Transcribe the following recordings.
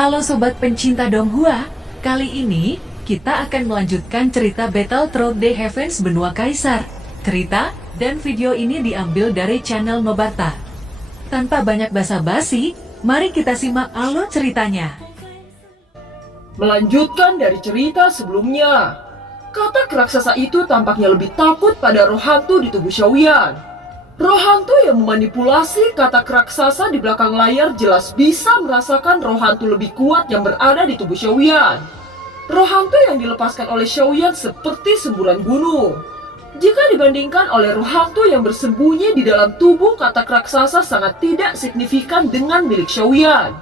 Halo Sobat pencinta Donghua, kali ini kita akan melanjutkan cerita Battle Through the Heavens Benua Kaisar. Cerita dan video ini diambil dari channel Nobarta. Tanpa banyak basa-basi, mari kita simak alur ceritanya. Melanjutkan dari cerita sebelumnya, katak raksasa itu tampaknya lebih takut pada roh hantu di tubuh Xiaoyan. Roh hantu yang memanipulasi katak raksasa di belakang layar jelas bisa merasakan roh hantu lebih kuat yang berada di tubuh Xiaoyan. Roh hantu yang dilepaskan oleh Xiaoyan seperti semburan gunung. Jika dibandingkan oleh roh hantu yang bersembunyi di dalam tubuh katak raksasa sangat tidak signifikan dengan milik Xiaoyan.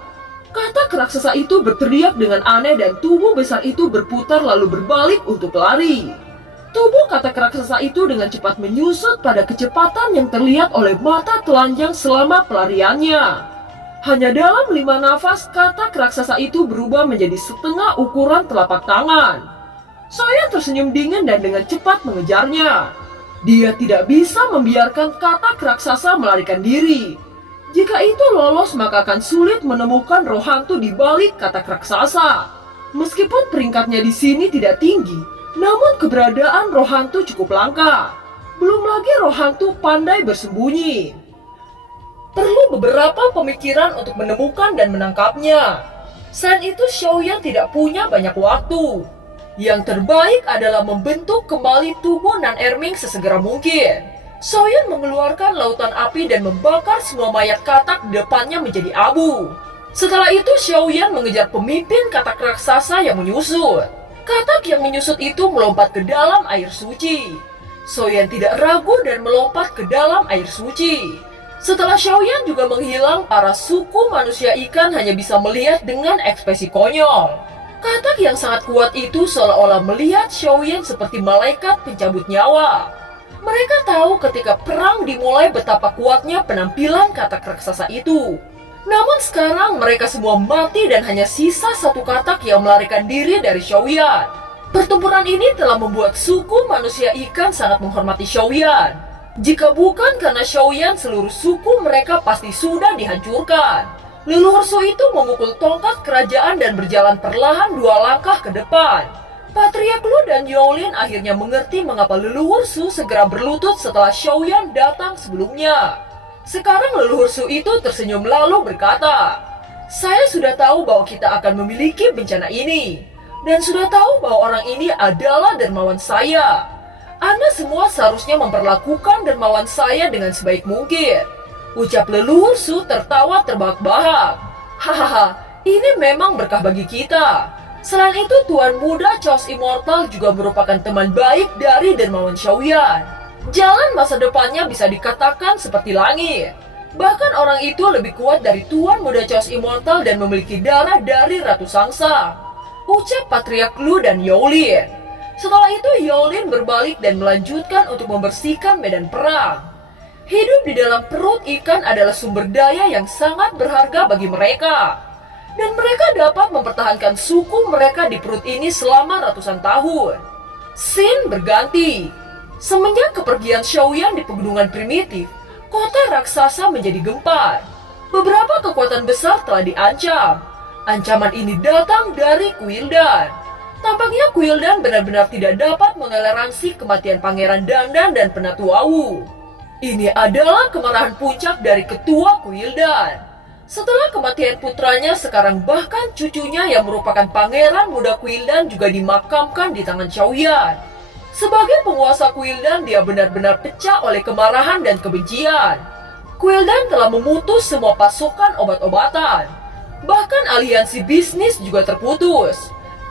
Katak raksasa itu berteriak dengan aneh dan tubuh besar itu berputar lalu berbalik untuk lari. Tubuh katak raksasa itu dengan cepat menyusut pada kecepatan yang terlihat oleh mata telanjang selama pelariannya. Hanya dalam 5 nafas, katak raksasa itu berubah menjadi setengah ukuran telapak tangan. Xiaoyan tersenyum dingin dan dengan cepat mengejarnya. Dia tidak bisa membiarkan katak raksasa melarikan diri. Jika itu lolos, maka akan sulit menemukan roh hantu di balik katak raksasa. Meskipun peringkatnya di sini tidak tinggi, namun keberadaan roh hantu cukup langka. Belum lagi roh hantu pandai bersembunyi. Perlu beberapa pemikiran untuk menemukan dan menangkapnya. Selain itu, Xiaoyan tidak punya banyak waktu. Yang terbaik adalah membentuk kembali tubuh Nan Erming sesegera mungkin. Xiaoyan mengeluarkan lautan api dan membakar semua mayat katak di depannya menjadi abu. Setelah itu, Xiaoyan mengejar pemimpin katak raksasa yang menyusut. Katak yang menyusut itu melompat ke dalam air suci. Xiaoyan tidak ragu dan melompat ke dalam air suci. Setelah Xiaoyan juga menghilang, para suku manusia ikan hanya bisa melihat dengan ekspresi konyol. Katak yang sangat kuat itu seolah-olah melihat Xiaoyan seperti malaikat pencabut nyawa. Mereka tahu ketika perang dimulai betapa kuatnya penampilan katak raksasa itu. Namun sekarang mereka semua mati dan hanya sisa satu katak yang melarikan diri dari Xiaoyan. Pertempuran ini telah membuat suku manusia ikan sangat menghormati Xiaoyan. Jika bukan karena Xiaoyan, seluruh suku mereka pasti sudah dihancurkan. Leluhur Su itu memukul tongkat kerajaan dan berjalan perlahan 2 langkah ke depan. Patriark Lu dan Yolin akhirnya mengerti mengapa leluhur Su segera berlutut setelah Xiaoyan datang sebelumnya. Sekarang leluhur Su itu tersenyum lalu berkata, "Saya sudah tahu bahwa kita akan memiliki bencana ini, dan sudah tahu bahwa orang ini adalah dermawan saya. Anda semua seharusnya memperlakukan dermawan saya dengan sebaik mungkin." Ucap leluhur Su tertawa terbahak-bahak. "Hahaha, ini memang berkah bagi kita." Selain itu, Tuan Muda Chaos Immortal juga merupakan teman baik dari dermawan Xiaoyan. Jalan masa depannya bisa dikatakan seperti langit. Bahkan orang itu lebih kuat dari Tuan Muda Chaos Immortal dan memiliki darah dari Ratu Sangsa. Ucap Patriark Lu dan Yolin. Setelah itu Yolin berbalik dan melanjutkan untuk membersihkan medan perang. Hidup di dalam perut ikan adalah sumber daya yang sangat berharga bagi mereka. Dan mereka dapat mempertahankan suku mereka di perut ini selama ratusan tahun. Scene berganti. Semenjak kepergian Xiaoyan di pegunungan primitif, kota raksasa menjadi gempar. Beberapa kekuatan besar telah diancam. Ancaman ini datang dari Kuildan. Tampaknya Kuildan benar-benar tidak dapat mentoleransi kematian Pangeran Dandan dan Penatu Awu. Ini adalah kemarahan puncak dari ketua Kuildan. Setelah kematian putranya, sekarang bahkan cucunya yang merupakan Pangeran Muda Kuildan juga dimakamkan di tangan Xiaoyan. Sebagai penguasa Kuildan, dia benar-benar pecah oleh kemarahan dan kebencian. Kuildan telah memutus semua pasokan obat-obatan. Bahkan aliansi bisnis juga terputus.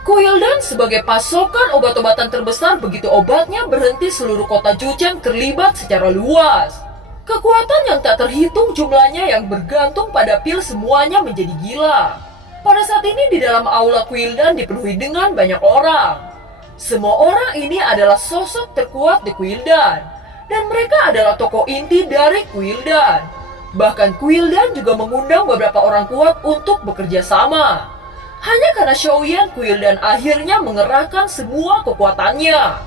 Kuildan sebagai pasokan obat-obatan terbesar, begitu obatnya berhenti seluruh kota Jucheng terlibat secara luas. Kekuatan yang tak terhitung jumlahnya yang bergantung pada pil semuanya menjadi gila. Pada saat ini di dalam aula Kuildan dipenuhi dengan banyak orang. Semua orang ini adalah sosok terkuat di Kuildan, dan mereka adalah tokoh inti dari Kuildan. Bahkan Kuildan juga mengundang beberapa orang kuat untuk bekerja sama. Hanya karena Xiaoyan, Kuildan akhirnya mengerahkan semua kekuatannya.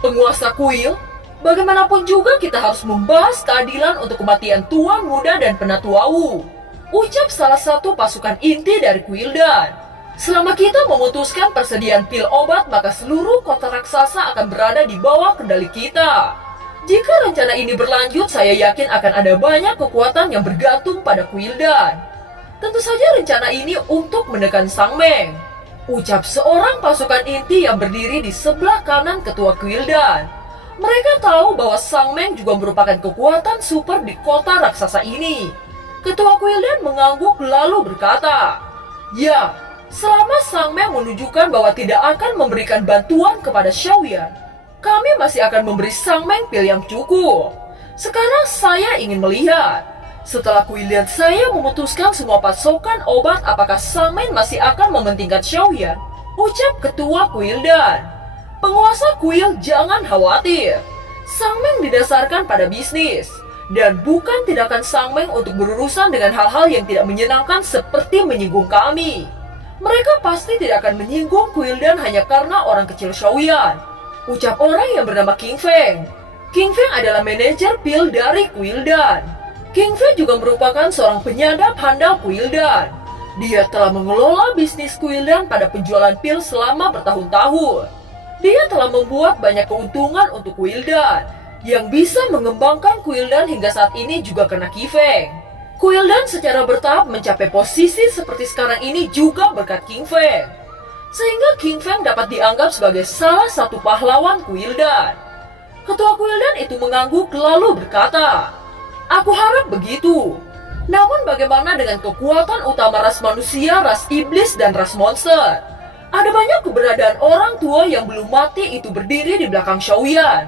Penguasa Kuil, bagaimanapun juga kita harus membahas keadilan untuk kematian Tuan Muda dan Penatu Awu. Ucap salah satu pasukan inti dari Kuildan. Selama kita memutuskan persediaan pil obat, maka seluruh kota raksasa akan berada di bawah kendali kita. Jika rencana ini berlanjut, saya yakin akan ada banyak kekuatan yang bergantung pada Quildan. Tentu saja rencana ini untuk menekan Sang Meng, ucap seorang pasukan inti yang berdiri di sebelah kanan ketua Quildan. Mereka tahu bahwa Sang Meng juga merupakan kekuatan super di kota raksasa ini. Ketua Quildan mengangguk lalu berkata, "Ya, selama Sang Meng menunjukkan bahwa tidak akan memberikan bantuan kepada Xiaoyan, kami masih akan memberi Sang Meng pil yang cukup. Sekarang saya ingin melihat, setelah Quildan saya memutuskan semua pasokan obat, apakah Sang Meng masih akan mementingkan Xiaoyan?" ucap ketua Quildan. "Penguasa Kuil, jangan khawatir. Sang Meng didasarkan pada bisnis, dan bukan tindakan Sang Meng untuk berurusan dengan hal-hal yang tidak menyenangkan seperti menyinggung kami. Mereka pasti tidak akan menyinggung Quildan hanya karena orang kecil Xiaoyan," ucap orang yang bernama King Feng. King Feng adalah manajer pil dari Quildan. King Feng juga merupakan seorang penyadap handal Quildan. Dia telah mengelola bisnis Quildan pada penjualan pil selama bertahun-tahun. Dia telah membuat banyak keuntungan untuk Quildan. Yang bisa mengembangkan Quildan hingga saat ini juga karena King Feng. Quildan secara bertahap mencapai posisi seperti sekarang ini juga berkat King Feng. Sehingga King Feng dapat dianggap sebagai salah satu pahlawan Quildan. Ketua Quildan itu mengangguk lalu berkata, "Aku harap begitu. Namun bagaimana dengan kekuatan utama ras manusia, ras iblis, dan ras monster? Ada banyak keberadaan orang tua yang belum mati itu berdiri di belakang Xiaoyan.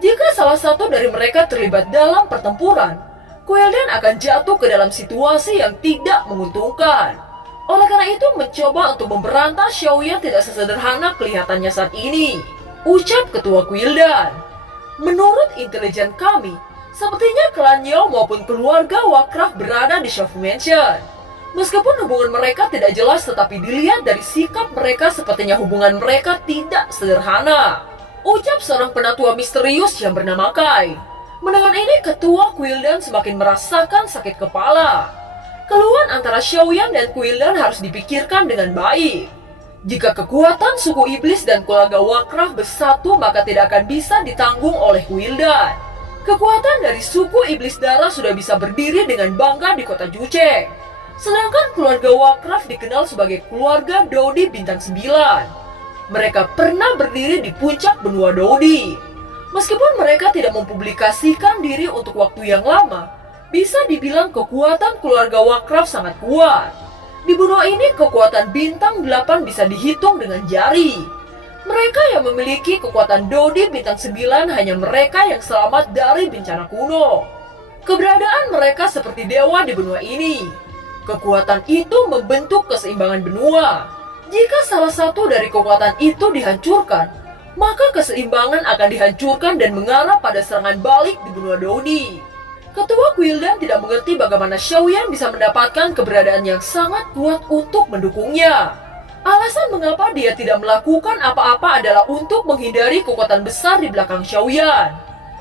Jika salah satu dari mereka terlibat dalam pertempuran, Quildan akan jatuh ke dalam situasi yang tidak menguntungkan. Oleh karena itu mencoba untuk memberantas Xiaoyan tidak sesederhana kelihatannya saat ini," ucap ketua Quildan. "Menurut intelijen kami, sepertinya klan Yao maupun keluarga Warcraft berada di Shafu Mansion. Meskipun hubungan mereka tidak jelas, tetapi dilihat dari sikap mereka sepertinya hubungan mereka tidak sederhana," ucap seorang penatua misterius yang bernama Kai. Mendengar ini, ketua Quildan semakin merasakan sakit kepala. Keluhan antara Xiaoyan dan Quildan harus dipikirkan dengan baik. Jika kekuatan suku iblis dan keluarga Warcraft bersatu, maka tidak akan bisa ditanggung oleh Quildan. Kekuatan dari suku iblis darah sudah bisa berdiri dengan bangga di kota Juche. Sedangkan keluarga Warcraft dikenal sebagai keluarga Dodi Bintang 9. Mereka pernah berdiri di puncak benua Dodi. Meskipun mereka tidak mempublikasikan diri untuk waktu yang lama, bisa dibilang kekuatan keluarga Warcraft sangat kuat. Di benua ini kekuatan bintang 8 bisa dihitung dengan jari. Mereka yang memiliki kekuatan Dodi Bintang 9 hanya mereka yang selamat dari bencana kuno. Keberadaan mereka seperti dewa di benua ini. Kekuatan itu membentuk keseimbangan benua. Jika salah satu dari kekuatan itu dihancurkan, maka keseimbangan akan dihancurkan dan mengarah pada serangan balik di benua Dodi. Ketua Quildan tidak mengerti bagaimana Xiaoyan bisa mendapatkan keberadaan yang sangat kuat untuk mendukungnya. Alasan mengapa dia tidak melakukan apa-apa adalah untuk menghindari kekuatan besar di belakang Xiaoyan.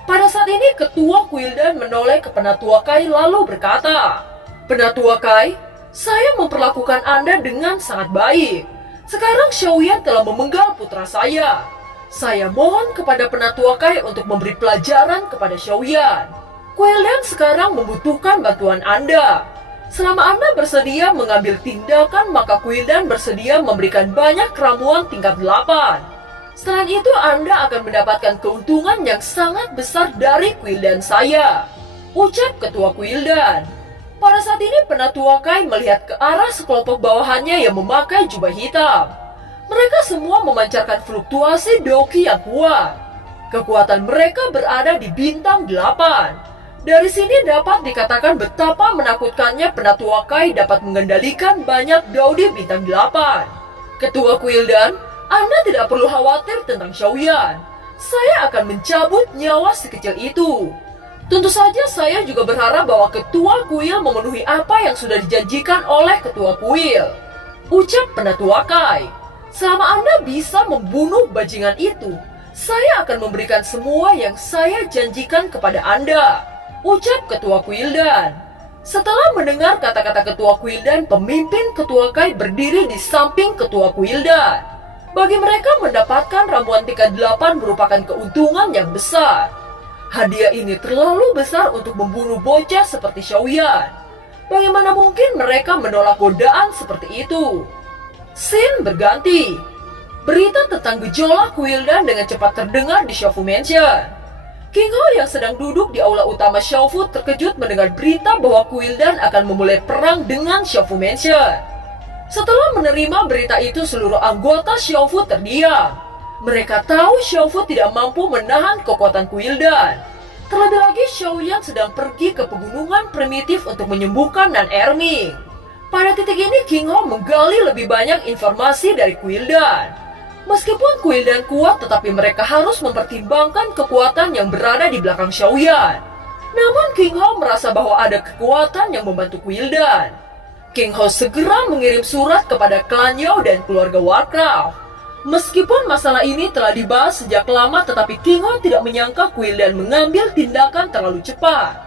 Pada saat ini, Ketua Quildan menoleh ke Penatua Kai lalu berkata, "Penatua Kai, saya memperlakukan Anda dengan sangat baik. Sekarang Xiaoyan telah memenggal putra saya. Saya mohon kepada Penatua Kai untuk memberi pelajaran kepada Xiaoyan. Quildan sekarang membutuhkan bantuan Anda. Selama Anda bersedia mengambil tindakan, maka Quildan bersedia memberikan banyak ramuan tingkat 8. Selain itu, Anda akan mendapatkan keuntungan yang sangat besar dari Quildan saya," ucap Ketua Quildan. Pada saat ini Penatua Kai melihat ke arah sekelompok bawahannya yang memakai jubah hitam. Mereka semua memancarkan fluktuasi doki yang kuat. Kekuatan mereka berada di bintang 8. Dari sini dapat dikatakan betapa menakutkannya Penatua Kai dapat mengendalikan banyak Dodi bintang 8. "Ketua Quildan, Anda tidak perlu khawatir tentang Xiaoyan. Saya akan mencabut nyawa si kecil itu. Tentu saja saya juga berharap bahwa Ketua Kuil memenuhi apa yang sudah dijanjikan oleh Ketua Kuil," ucap Penatua Kai. "Selama Anda bisa membunuh bajingan itu, saya akan memberikan semua yang saya janjikan kepada Anda," ucap Ketua Quildan. Setelah mendengar kata-kata ketua Quildan, pemimpin ketua Kai berdiri di samping ketua Quildan. Bagi mereka mendapatkan ramuan tingkat 8 merupakan keuntungan yang besar. Hadiah ini terlalu besar untuk membunuh bocah seperti Xiaoyan. Bagaimana mungkin mereka menolak godaan seperti itu? Scene berganti. Berita tentang gejolak Quildan dengan cepat terdengar di Xiaofu Mansion. King Ho yang sedang duduk di aula utama Xiaofu terkejut mendengar berita bahwa Quildan akan memulai perang dengan Xiaofu Mansion. Setelah menerima berita itu, seluruh anggota Xiaofu terdiam. Mereka tahu Xiaofu tidak mampu menahan kekuatan Quildan. Terlebih lagi Xiaoyan sedang pergi ke pegunungan primitif untuk menyembuhkan Nan Erming. Pada titik ini King Ho menggali lebih banyak informasi dari Quildan. Meskipun Quildan kuat, tetapi mereka harus mempertimbangkan kekuatan yang berada di belakang Xiaoyan. Namun King Ho merasa bahwa ada kekuatan yang membantu Quildan. King Ho segera mengirim surat kepada klan Yao dan keluarga Warcraft. Meskipun masalah ini telah dibahas sejak lama, tetapi King Ho tidak menyangka Quildan mengambil tindakan terlalu cepat.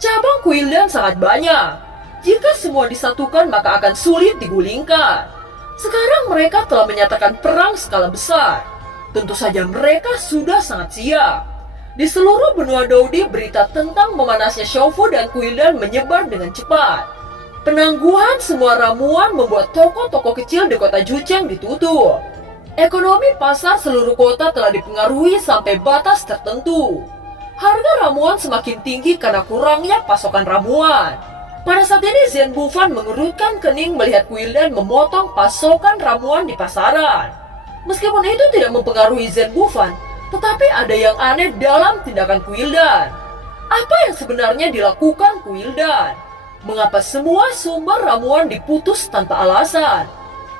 Cabang Quildan sangat banyak. Jika semua disatukan, maka akan sulit digulingkan. Sekarang mereka telah menyatakan perang skala besar. Tentu saja mereka sudah sangat siap. Di seluruh benua Daudi, berita tentang memanasnya Xiaofu dan Quildan menyebar dengan cepat. Penangguhan semua ramuan membuat toko-toko kecil di kota Jucheng ditutup. Ekonomi pasar seluruh kota telah dipengaruhi sampai batas tertentu. Harga ramuan semakin tinggi karena kurangnya pasokan ramuan. Pada saat ini Zhen Bufan mengerutkan kening melihat Quildan memotong pasokan ramuan di pasaran. Meskipun itu tidak mempengaruhi Zhen Bufan, tetapi ada yang aneh dalam tindakan Quildan. Apa yang sebenarnya dilakukan Quildan? Mengapa semua sumber ramuan diputus tanpa alasan?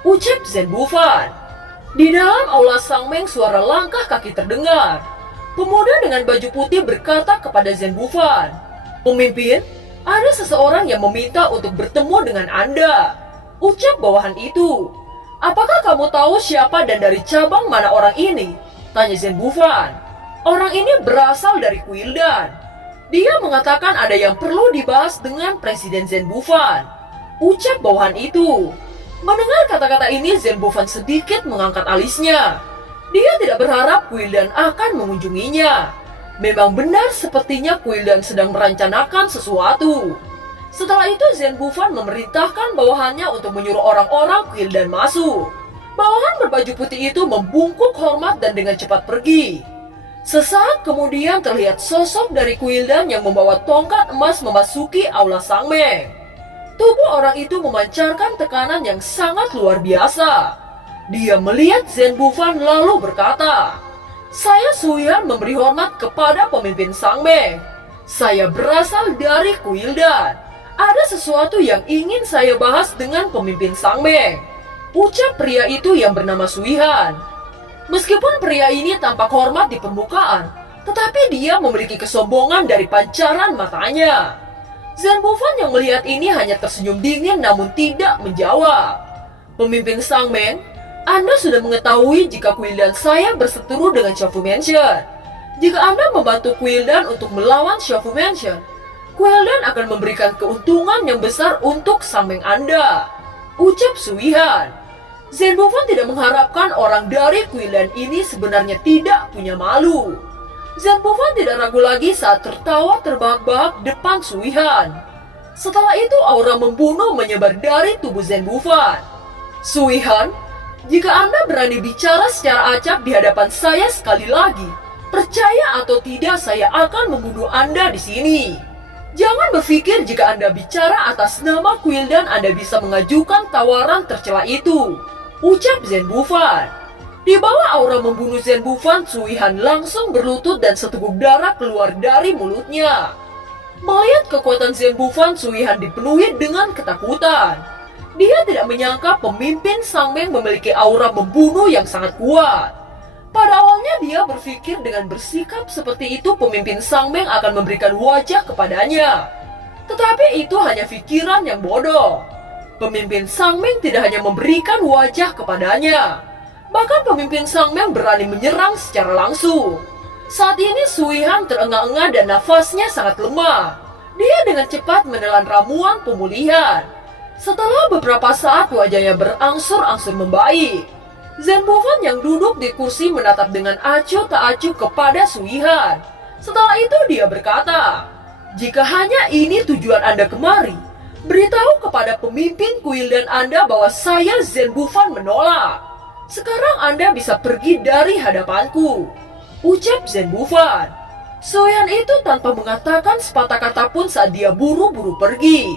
Ucap Zhen Bufan. Di dalam aula Sangmeng suara langkah kaki terdengar. Pemuda dengan baju putih berkata kepada Zhen Bufan, "Pemimpin, ada seseorang yang meminta untuk bertemu dengan Anda." Ucap bawahan itu. "Apakah kamu tahu siapa dan dari cabang mana orang ini?" tanya Zhen Bufan. "Orang ini berasal dari Quildan. Dia mengatakan ada yang perlu dibahas dengan Presiden Zhen Bufan." Ucap bawahan itu. Mendengar kata-kata ini, Zhen Bufan sedikit mengangkat alisnya. Dia tidak berharap Quildan akan mengunjunginya. Memang benar sepertinya Quildan sedang merencanakan sesuatu. Setelah itu Zhen Bufan memerintahkan bawahannya untuk menyuruh orang-orang Quildan masuk. Bawahan berbaju putih itu membungkuk hormat dan dengan cepat pergi. Sesaat kemudian terlihat sosok dari Quildan yang membawa tongkat emas memasuki aula Sangmeng. Tubuh orang itu memancarkan tekanan yang sangat luar biasa. Dia melihat Zhen Bufan lalu berkata, "Saya Suyan memberi hormat kepada pemimpin Sangmeng. Saya berasal dari Quildan. Ada sesuatu yang ingin saya bahas dengan pemimpin Sangmeng." Ucap pria itu yang bernama Suihan. Meskipun pria ini tampak hormat di permukaan, tetapi dia memiliki kesombongan dari pancaran matanya. Zhen Bufan yang melihat ini hanya tersenyum dingin namun tidak menjawab. "Pemimpin Sangmeng, Anda sudah mengetahui jika Quildan saya berseteru dengan Xiaofu Mansion. Jika Anda membantu Quildan untuk melawan Xiaofu Mansion, Quildan akan memberikan keuntungan yang besar untuk Sangmeng Anda." Ucap Suihan. Zhen Bufan tidak mengharapkan orang dari Quildan ini sebenarnya tidak punya malu. Zhen Bufan tidak ragu lagi saat tertawa terbahak-bahak depan Suihan. Setelah itu aura membunuh menyebar dari tubuh Zhen Bufan. "Suihan, jika Anda berani bicara secara acak di hadapan saya sekali lagi, percaya atau tidak saya akan membunuh Anda di sini. Jangan berpikir jika Anda bicara atas nama Quildan Anda bisa mengajukan tawaran tercela itu." Ucap Zhen Bufan. Di bawah aura membunuh Zhen Bufan, Suihan langsung berlutut dan seteguk darah keluar dari mulutnya. Melihat kekuatan Zhen Bufan, Suihan dipenuhi dengan ketakutan. Dia tidak menyangka pemimpin Sangmeng memiliki aura membunuh yang sangat kuat. Pada awalnya dia berpikir dengan bersikap seperti itu pemimpin Sangmeng akan memberikan wajah kepadanya. Tetapi itu hanya pikiran yang bodoh. Pemimpin Sangmeng tidak hanya memberikan wajah kepadanya, bahkan pemimpin Sangmeng berani menyerang secara langsung. Saat ini Suihan terengah-engah dan nafasnya sangat lemah. Dia dengan cepat menelan ramuan pemulihan. Setelah beberapa saat wajahnya berangsur-angsur membaik. Zenbovan yang duduk di kursi menatap dengan acuh tak acuh kepada Suihan. Setelah itu dia berkata, "Jika hanya ini tujuan Anda kemari, beritahu kepada pemimpin kuil dan Anda bahwa saya Zenbovan menolak. Sekarang Anda bisa pergi dari hadapanku," ucap Zenbovan. Soyan itu tanpa mengatakan sepatah kata pun saat dia buru-buru pergi.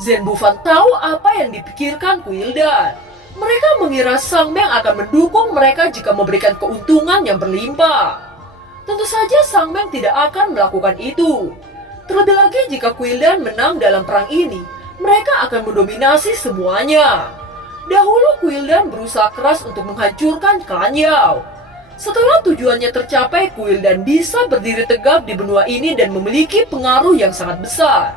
Zenbovan tahu apa yang dipikirkan Kuildan. Mereka mengira Sang Meng akan mendukung mereka jika memberikan keuntungan yang berlimpah. Tentu saja Sang Meng tidak akan melakukan itu. Terlebih lagi jika Kuildan menang dalam perang ini, mereka akan mendominasi semuanya. Dahulu Kuildan berusaha keras untuk menghancurkan klan Yao. Setelah tujuannya tercapai, Kuildan bisa berdiri tegak di benua ini dan memiliki pengaruh yang sangat besar.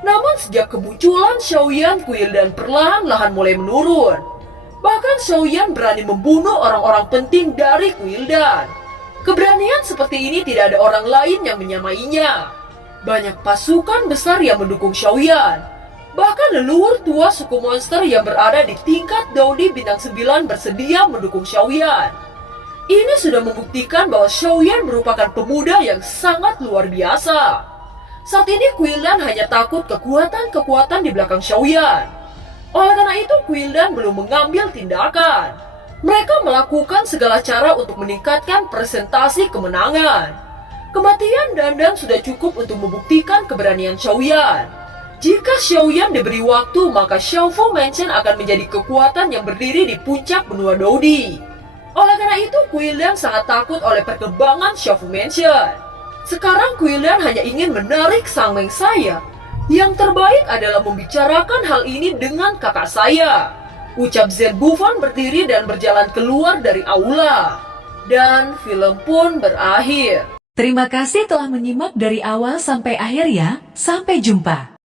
Namun sejak kemunculan Xiaoyan, Kuildan perlahan-lahan mulai menurun. Bahkan Xiaoyan berani membunuh orang-orang penting dari Kuildan. Keberanian seperti ini tidak ada orang lain yang menyamainya. Banyak pasukan besar yang mendukung Xiaoyan. Bahkan leluhur tua suku monster yang berada di tingkat Daudi bintang 9 bersedia mendukung Xiaoyan. Ini sudah membuktikan bahwa Xiaoyan merupakan pemuda yang sangat luar biasa. Saat ini Kuildan hanya takut kekuatan-kekuatan di belakang Xiaoyan. Oleh karena itu Kuildan belum mengambil tindakan. Mereka melakukan segala cara untuk meningkatkan presentasi kemenangan. Kematian Dandan sudah cukup untuk membuktikan keberanian Xiaoyan. Jika Xiaoyan diberi waktu, maka Xiaofu Mansion akan menjadi kekuatan yang berdiri di puncak benua Daudi. Oleh karena itu, Kuildan sangat takut oleh perkembangan Xiaofu Mansion. Sekarang Kuildan hanya ingin menarik Sang Meng saya. Yang terbaik adalah membicarakan hal ini dengan kakak saya, ucap Zenbovan berdiri dan berjalan keluar dari aula. Dan film pun berakhir. Terima kasih telah menyimak dari awal sampai akhir ya. Sampai jumpa.